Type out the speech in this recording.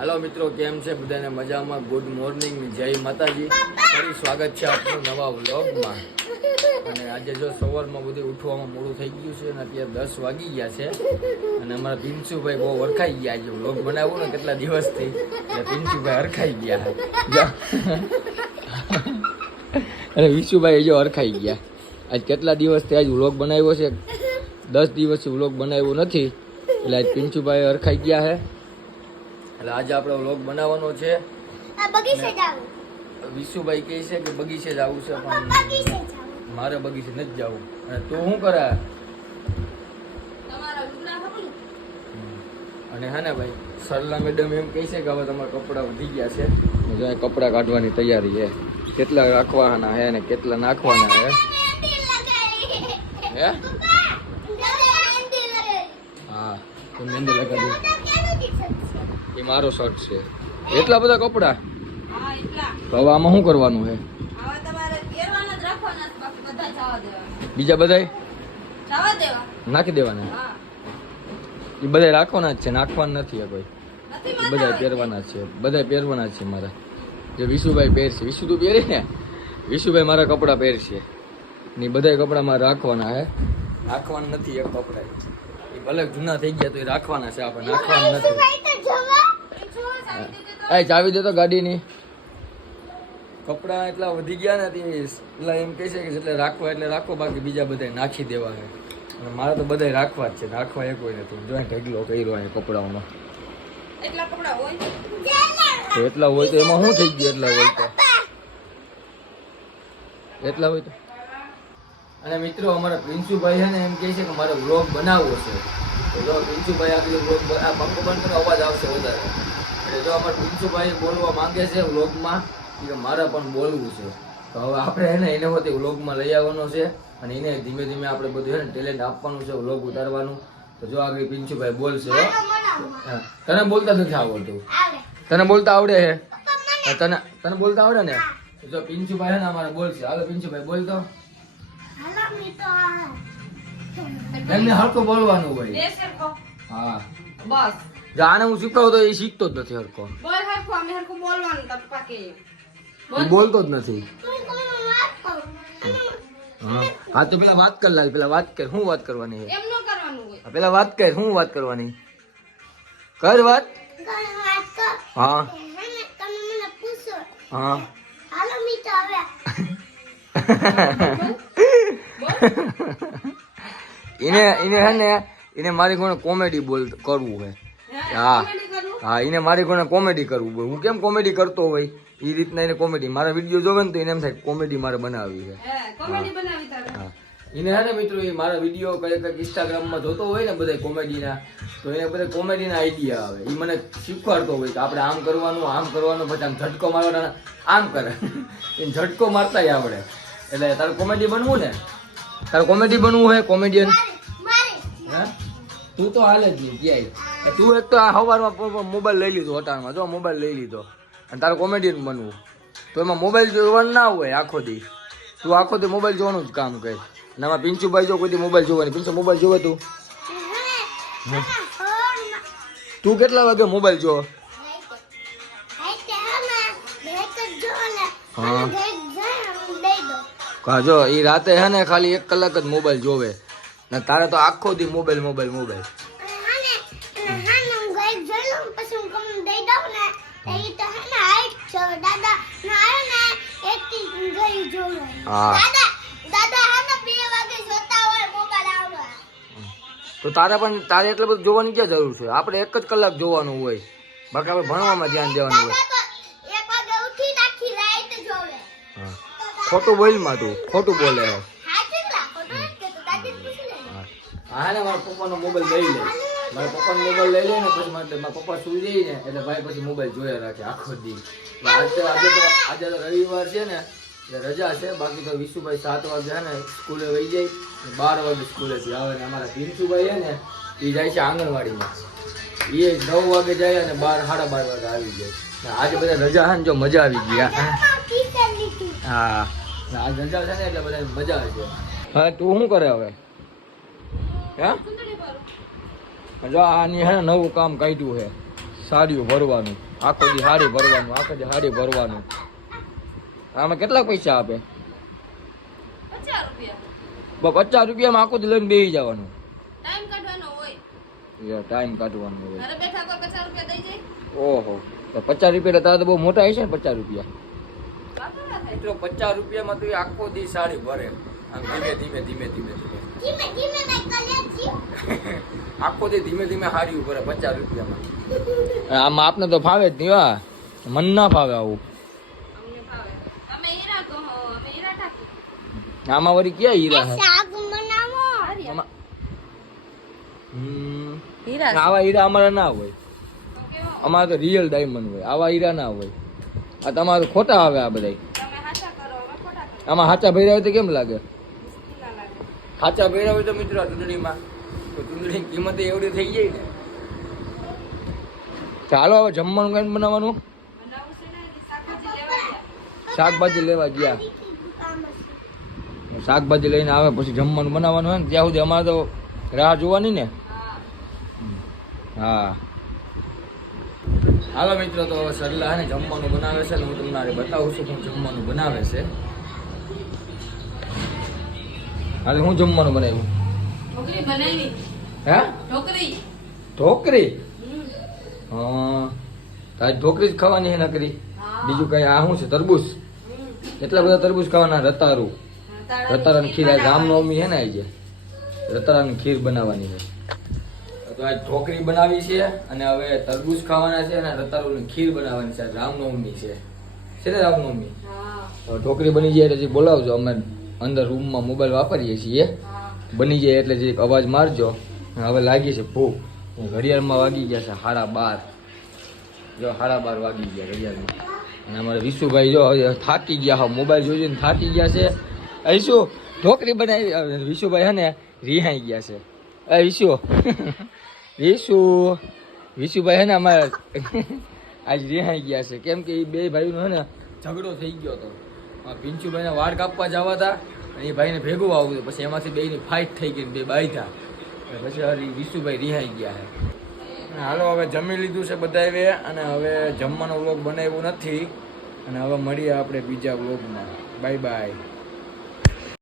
હાલો મિત્રો, કેમ છે બધાને મજામાં? ગુડ મોર્નિંગ જય માતાજી. ફરી સ્વાગત છે આપનું નવા વ્લોગમાં. અને આજે જો સવારમાં બધું ઉઠવામાં મોડું થઈ ગયું છે અને અત્યારે દસ વાગી ગયા છે. અને અમારા ભીમસુભાઈ બહુ હરખાઈ ગયા આજે વ્લોગ બનાવ્યો ને કેટલા દિવસથી. એટલે પિન્સુભાઈ હરખાઈ ગયા. અને વિશુભાઈ જો હરખાઈ ગયા. આજ કેટલા દિવસથી આજ વ્લોગ બનાવ્યો છે? દસ દિવસથી વ્લોગ બનાવ્યો નથી. એટલે આજ પિન્સુભાઈ હરખાઈ ગયા છે. એટલે આજે આપણે વ્લોગ બનાવવાનો છે. બગીચે જાવું. વિશુભાઈ કહે છે કે બગીચે જવું છે પણ મારે બગીચે નથી જવું. અને તું શું કરે? અને હા ને ભાઈ સરલા મેડમ એમ કહે છે કે હવે તમારા કપડાં વધી ગયા છે. જો કપડાં કાઢવાની તૈયારી છે. કેટલા રાખવાના છે ને કેટલા નાખવાના છે હે? લગાવી. હા તો મહેંદી લગાવી દાદા કેનું ટી-શર્ટ છે એ મારો શર્ટ છે. એટલા બધા કપડાં? તો હવે આમાં શું કરવાનું છે? બધા બીજા જવા નાખી દેવાના? એ બધા રાખવાના જ છે નાખવાના નથી કોઈ. બધા. પહેરવાના છે બધા પહેરવાના છે મારા. જે વિશુભાઈ પહેરશે વિશુ તું પહેરે ને? વિશુભાઈ મારા કપડાં પહેરશે. ને એ બધા કપડાં મારે રાખવાના હે રાખવાના નથી એક કપડા એ ભલે જૂના થઈ ગયા તો એ રાખવાના છે આપણે નાખવાના નથી ભાઈ તો જવા એ જો સાઈડ દીધી તો એ ચાવી દે તો ગાડીની. કપડાં એટલા વધી ગયા નથી એટલે એમ કહે છે કે એટલે રાખવા એટલે રાખો બાકી બીજા બધા નાખી દેવા છે. અને મારે તો બધા રાખવા જ છે રાખવા એ કોઈ નથી. જો ઢગલો કર્યો અહીં કપડાઓનો. એટલા કપડા હોય? તો એટલા હોય તો એમાં શું થઈ ગયું એટલા હોય તો? એટલા હોય તો? અને મિત્રો અમારા પ્રિન્સુભાઈ છે ને એમ કહે છે કે મારે વ્લોગ બનાવવો છે. તો જો પ્રિન્સુભાઈ આગળ વ્લોગ આ પંખો બંધ અવાજ આવશે વધારે. જો આપણે પ્રિન્સુભાઈ બોલવા માંગે છે વ્લોગમાં કે મારે પણ બોલવું છે. તો હવે આપણે એને એને હોતી વ્લોગમાં લઈ આવવાનો છે અને એને ધીમે ધીમે આપણે બધું છે ને ટેલેન્ટ આપવાનું છે વ્લોગ ઉતારવાનું. તો જો આગળ પિન્સુભાઈ બોલશે તને બોલતા નથી આવડતું? તને બોલતા આવડે હે? તને તને બોલતા આવડે ને? જો પિન્સુભાઈ ને અમારે બોલશે. હાલો પિન્સુભાઈ બોલતો એમને હરકો બોલવાનું હોય. હા. બસ. જો આને હું શીખવું તો એ શીખતો જ નથી હરકો બોલ અમે બોલવાનું બોલતો જ નથી. હા તો પેલા વાત કર લાલ પેલા વાત કર શું વાત કરવાની? એમ ન કરવાનું હોય. પેલા વાત કર શું વાત કરવાની? કર વાત. કોણ વાત કર. હા. હે હાલો મિત્રો હવે. એને એને હે ને એને મારી કોને કોમેડી બોલ કરવું હે હે, હા. એને મારી કોને કોમેડી કરવું હોય. હું કેમ કોમેડી કરતો હોય? એ રીતના એને કોમેડી. મારા વીડિયો જોવે ને તો એને એમ થાય કોમેડી મારે બનાવી છે. હે એને હે. ને મિત્રો એ મારા વીડિયો કઈ કંઈક ઇન્સ્ટાગ્રામમાં જોતો હોય ને બધા કોમેડીના તો એને બધા કોમેડીના આઈડિયા આવે. એ મને શીખવાડતો હોય કે આપણે આમ કરવાનું આમ કરવાનું પછી આમ ઝટકો મારવાના. આમ કરે. એને ઝટકો મારતા આવડે. એટલે તારે કોમેડી બનવું ને? તારે કોમેડી બનવું હોય? કોમેડિયન? હા? તું તો હાલે જ નહીં ક્યાંય. તું એક તો આ સવારમાં મોબાઈલ લઈ લીધો અટાણમાં જો મોબાઈલ લઈ લીધો. અને તારે કોમેડિયન બનવું. તો એમાં મોબાઈલ જોવાનું ના હોય આખો દી તું આખો દી મોબાઈલ જોવાનું જ કામ કરે. અને આમાં પિંચુભાઈ જો કોઈ મોબાઈલ જોવાની. પિંચુ મોબાઈલ જોવે તું? તું કેટલા વાગે મોબાઈલ જો? હા. જો એ રાતે હે ને ખાલી એક કલાક જ મોબાઈલ જોવે. ને તારે તો આખો દી મોબાઈલ મોબાઈલ મોબાઈલ હા. તો તારે પણ તારે એટલે બધું જોવાની ક્યાં જરૂર છે? આપણે એક જ કલાક જોવાનું હોય. બાકી આપણે ભણવામાં ધ્યાન દેવાનું હોય. ખોટું બોલમાં તું ખોટું બોલે. હા ને મારા પપ્પાનો મોબાઈલ લઈ લે. મારા પપ્પાનો મોબાઈલ લઈ લે ને પછી મારા પપ્પા સુઈ જઈ ને એટલે ભાઈ પછી મોબાઈલ જોયા રાખે આખો દી. આજે તો આજે તો રવિવાર છે ને રજા છે. બાકી તો વિશુભાઈ સાત વાગે ને સ્કૂલે વહી જાય. બાર વાગે સ્કૂલેથી આવે ને અમારા ભીમસુભાઈ છે ને, એ જાય છે આંગણવાડીમાં. એ નવ વાગે જાય અને બાર, સાડા બાર વાગે આવી જાય. આજે બધા રજા છે ને જો મજા આવી ટીચર હા. આજ રજા છે ને એટલે બધા મજા આવી જાય હા, તું શું કરે હવે? હે? જો આની હે નવું કામ કાઢ્યું છે. સાડીઓ ભરવાનું. આખો દી હાડી ભરવાનું, આખો દી હાડી ભરવાનું. આમાં કેટલા પૈસા આપે? પચાસ રૂપિયામાં આખો લઈને બેસી જવાનું. ટાઈમ કાઢવાનો હોય. ટાઈમ કાઢવાનો હોય. ઘરે બેઠા કોઈ પચાસ રૂપિયા દઈ જાય. ઓહો તો પચાસ રૂપિયા તારા તો બહુ મોટા હશે ને પચાસ રૂપિયા? મિત્રો પચાસ રૂપિયામાં તો એ આખો દી સાડી ભરે. આમ ધીમે ધીમે ધીમે ધીમે ધીમે. આખો દી ધીમે ધીમે હારી ભરે પચાસ રૂપિયામાં. આમાં આપને તો ફાવે જ નહીં મન ના ફાવે આવું અમને ભાવે તમે હીરા કહો અમે હીરા ઠાકુર આમાં વળી ક્યાં હીરા હે? શાક બનાવો. હીરા આવા હીરા અમારા ના હોય. અમારે તો રિયલ ડાયમંડ હોય. આવા હીરા ના હોય. આ તમારે ખોટા આવે આ બધા તમે હાચા કરો અમે ખોટા કરો. આમાં હાચા ભર્યા હોય તો કેમ લાગે? હાચા ભર્યા હોય તો મિત્રો ચૂંટણીમાં. તો ચૂંટણી કિંમત એવડી થઈ જાય ને. ચાલો હવે જમવાનું કઈ બનાવવાનું? શાકભાજી લેવા ગયા શાકભાજી લેવા ગયા કામ હશે શાકભાજી લઈને આવે પછી જમવાનું બનાવવાનું હોય ને ત્યાં સુધી અમારે તો રાહ જોવાની ને. હા. હાલો મિત્રો તો હવે સરલા ને જમવાનું બનાવે છે ને હું તમને બતાવું છું પણ જમવાનું બનાવે છે. હાલે હું જમવાનું બનાવ્યું? બનાવી. હે? ઢોકરી હમ. હા. તારી ઢોકરી જ ખાવાની હે નકરી? બીજું કઈ આ શું છે તરબૂચ? એટલા બધા તરબૂચ ખાવાના રતારું. રતારાની ખીર આ રામનવમી છે ને આજે રતારાની ખીર બનાવવાની છે. તો આજ ઠોકરી બનાવી છે અને હવે તરબૂચ ખાવાના છે અને રતારુની ખીર બનાવવાની છે. રામનવમી છે. છે ને રામનવમી? ઢોકરી બની જાય એટલે જે બોલાવજો. અમે અંદર રૂમમાં મોબાઈલ વાપરીએ છીએ. બની જાય એટલે જે એક અવાજ મારજો. હવે લાગી છે ભૂખ. ઘડિયાળમાં વાગી ગયા છે સાડા બાર. જો સાડા બાર વાગી ગયા ઘડિયાળમાં. અને અમારે વિશુભાઈ જો થાકી ગયા હો મોબાઈલ જોઈ જોઈને થાકી ગયા છે. અહીં શું ઢોકરી બનાવી વિશુભાઈ હે ને રિહાઈ ગયા છે. એ વિશુ વિશુ વિશુભાઈ હે ને અમારે આજ રિહાઈ ગયા છે. કેમ કે એ બે ભાઈનો હે ને ઝઘડો થઈ ગયો હતો. પિંચુભાઈને વાળ કાપવા જવા હતા અને એ ભાઈને ભેગું આવવું હતું. પછી એમાંથી બેની ફાઇટ થઈ ગઈ બે બાયધા પછી હવે વિશુભાઈ રિહાઈ ગયા છે. હાલો, હવે જમી લીધું છે બધાએ અને હવે જમવાનો વ્લોગ બનાવ્યું નથી. અને હવે મળીએ આપણે બીજા વ્લોગમાં. Bye bye.